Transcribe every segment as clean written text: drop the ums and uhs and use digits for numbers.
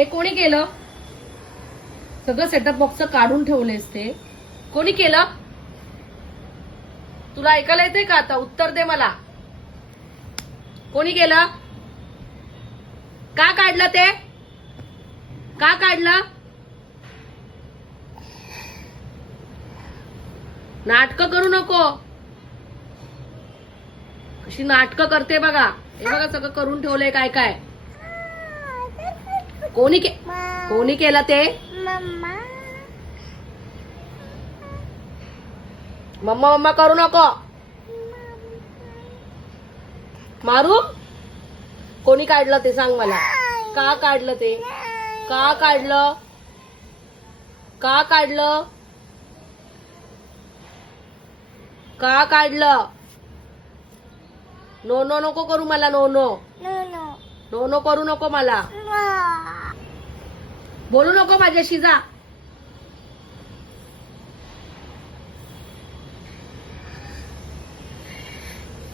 हे कोणी केलं? सगळं सेटअप बॉक्स काढून ठेवलेस ते कोणी केलं? तुला ऐकायला येते का? आता उत्तर दे मला. कोणी केलं? का काढलं ते? का काढलं? नाटकं करू नको. कशी नाटकं करते बघा. हे बघा सगळं करून ठेवलंय काय काय. कोणी केलं ते? मम्मा मम्मा करू नको. मारू? कोणी काढलं ते सांग मला. का काढलं ते? का काढलं? का काढलं? का काढलं? नो नो नको करू मला. नो नो नो नो करू नको मला. बोलू नको माझ्याशी. जा.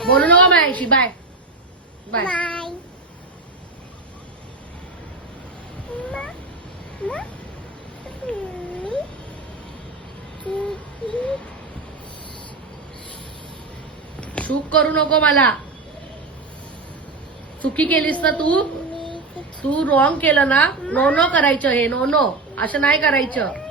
बोलू नको माझ्याशी. Bye bye. चूक करू नको मला. चुकी केलीस ना तू रॉंग केलं ना. नो नो करायचं. हे नो नो असं नाही करायचं.